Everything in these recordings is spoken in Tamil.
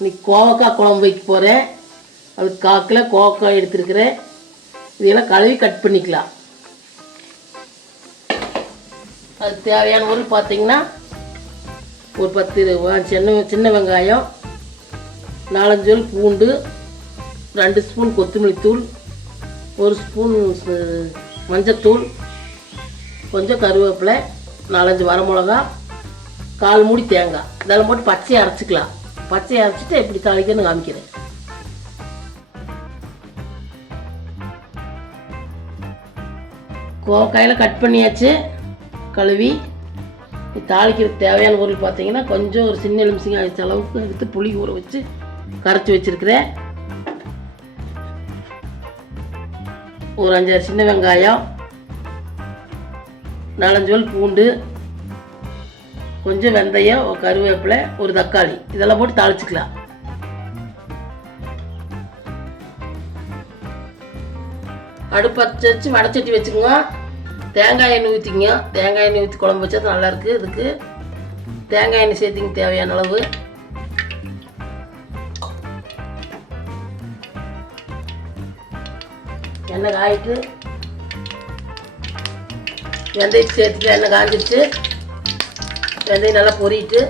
இன்னைக்கு கோவக்காய் குழம்பு வைக்க போகிறேன். அதுக்கு 1/4 கிலோ கோவக்காய் எடுத்துருக்கிறேன். இதெல்லாம் கழுவி கட் பண்ணிக்கலாம். அதுக்கு தேவையான பொருள் பார்த்தீங்கன்னா ஒரு 10 சின்ன வெங்காயம், 4-5 பூண்டு, 2 ஸ்பூன் கொத்தமல்லி தூள், 1 ஸ்பூன் மஞ்சத்தூள், கொஞ்சம் கருவேப்பிலை, 4-5 வரமிளகா, 1/4 மூடி தேங்காய். இதெல்லாம் போட்டு பச்சையை அரைச்சிக்கலாம். பச்சையை அரைச்சிட்டு எப்படி தாளிக்கன்னு காமிக்கிறேன். கோவக்காயில் கட் பண்ணியாச்சு, கழுவி. தாளிக்கிறதுக்கு தேவையான பொருள் பார்த்தீங்கன்னா கொஞ்சம் ஒரு சின்ன எலுமிச்சங்காய் வச்ச அளவுக்கு எடுத்து புளி ஊற வச்சு கரைச்சி வச்சுருக்கிறேன். ஒரு 5-6 சின்ன வெங்காயம், 4-5 பூண்டு, கொஞ்சம் வெந்தயம், ஒரு கருவேப்பிலை, ஒரு தக்காளி, இதெல்லாம் போட்டு தாளிச்சுக்கலாம். அடுப்பு வச்சு வடைச்சட்டி வச்சுக்கோங்க. தேங்காய் எண்ணெய் ஊற்றிங்க. தேங்காய் எண்ணெய் ஊற்றி குழம்பு வச்சா நல்லாயிருக்கு. இதுக்கு தேங்காய் எண்ணெய் சேர்த்திங்க தேவையான அளவு. எண்ணெய் காயிட்டு வெந்தயத்தை சேர்த்துட்டு எண்ணெய் காஞ்சிடுச்சு. வெந்தயம் நல்லா பொரிட்டு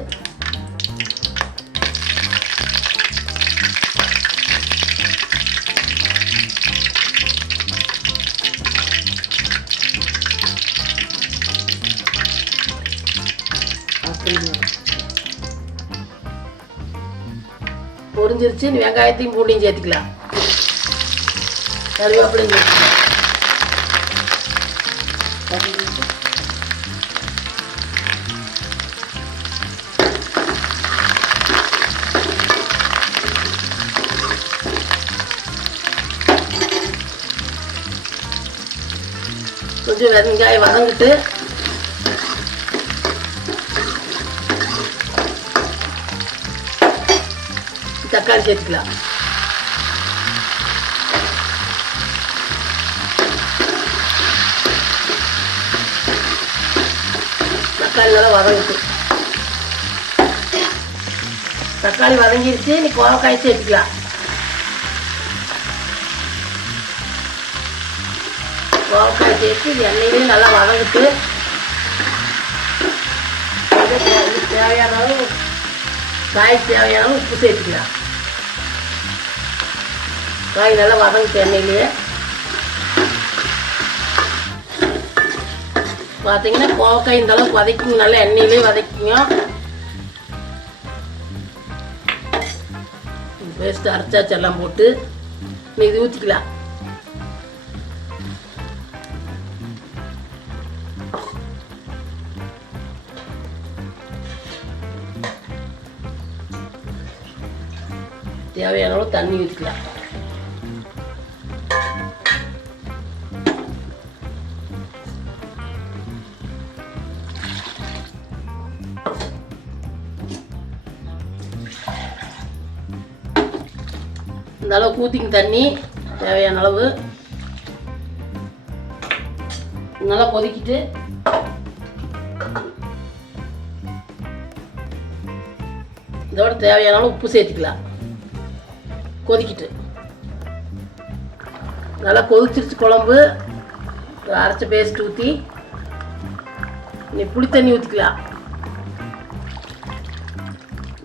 பொரிஞ்சிருச்சு. வெங்காயத்தையும் பூண்டையும் சேர்த்துக்கலாம். கருவேப்பிலையும் சேர்த்துக்கலாம். கொஞ்சம் வெங்காயம் வதங்கிட்டு தக்காளி சேர்த்துக்கலாம். தக்காளி நல்லா வதங்கிட்டு தக்காளி வதங்கிருச்சு. நீ கோவக்காய் சேர்த்துக்கலாம். கோவக்காய் சேர்த்து இது எண்ணெயிலே நல்லா வதங்கிட்டு தேவையான அளவு காய்க்கு தேவையான அளவு உப்பு சேர்த்துக்கலாம். காய் நல்லா வதங்கிட்டு எண்ணெயிலேயே பார்த்தீங்கன்னா கோவக்காய் இந்த அளவுக்கு வதக்கிங்க. நல்லா எண்ணெயிலே வதக்கிங்க. பேஸ்ட்டு அரைச்சாச்சு எல்லாம் போட்டு நீ இது ஊற்றிக்கலாம். தேவையான அளவு தண்ணி ஊற்றிக்கலாம். இந்த அளவு ஊற்றிங்க தண்ணி தேவையான அளவு. நல்லா கொதிக்கிட்டு இதோட தேவையான அளவு உப்பு சேர்த்துக்கலாம். கொதிக்கிட்டு நல்லா கொதிச்சிருச்சு குழம்பு. அரைச்ச பேஸ்ட் ஊற்றி நீ புளித்தண்ணி ஊற்றிக்கலாம்.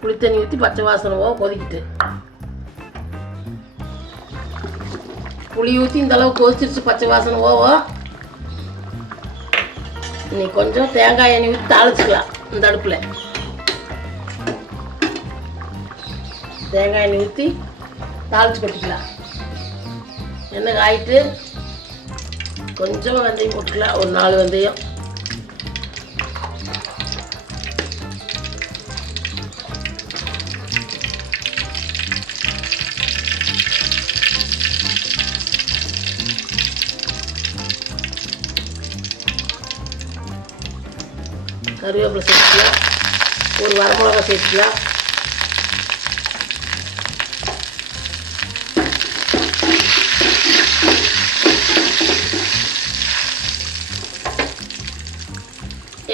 புளித்தண்ணி ஊற்றி பச்சை வாசனை போக கொதிக்கிட்டு புளி ஊற்றி இந்த அளவு கொதிச்சிருச்சு. பச்சை வாசனை போவோம். நீ கொஞ்சம் தேங்காய் எண்ணெய் ஊற்றி தாளிச்சுக்கலாம். இந்த அடுப்பில் தேங்காய் எண்ணெய் ஊற்றி தாளிச்சு கொட்டிக்கலாம். எண்ணெய் காயிட்டு கொஞ்சமாக வெந்தயம் போட்டுக்கலாம். ஒரு 4 வெந்தயம். கருவேப்பிலை சேர்த்துக்கலாம். ஒரு வரமிளகா சேர்த்துக்கலாம்.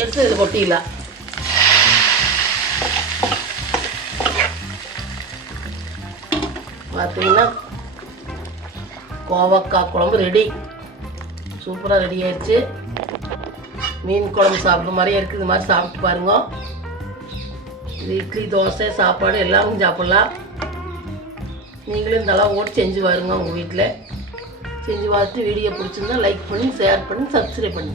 எடுத்து இதில் கொட்டிடலாம். பார்த்தீங்கன்னா கோவக்காய் குழம்பு ரெடி. சூப்பராக ரெடி ஆயிடுச்சு. மீன் குழம்பு சாப்பிட்ற மாதிரியே இருக்குது. இது மாதிரி சாப்பிட்டு பாருங்க. இது இட்லி, தோசை, சாப்பாடு எல்லாமே சாப்பிட்லாம். நீங்களும் இந்த அளவு ஓட்டு செஞ்சு பாருங்க உங்கள் வீட்டில். செஞ்சு பார்த்துட்டு வீடியோ பிடிச்சிருந்தா லைக் பண்ணி, ஷேர் பண்ணி, சப்ஸ்கிரைப் பண்ணி.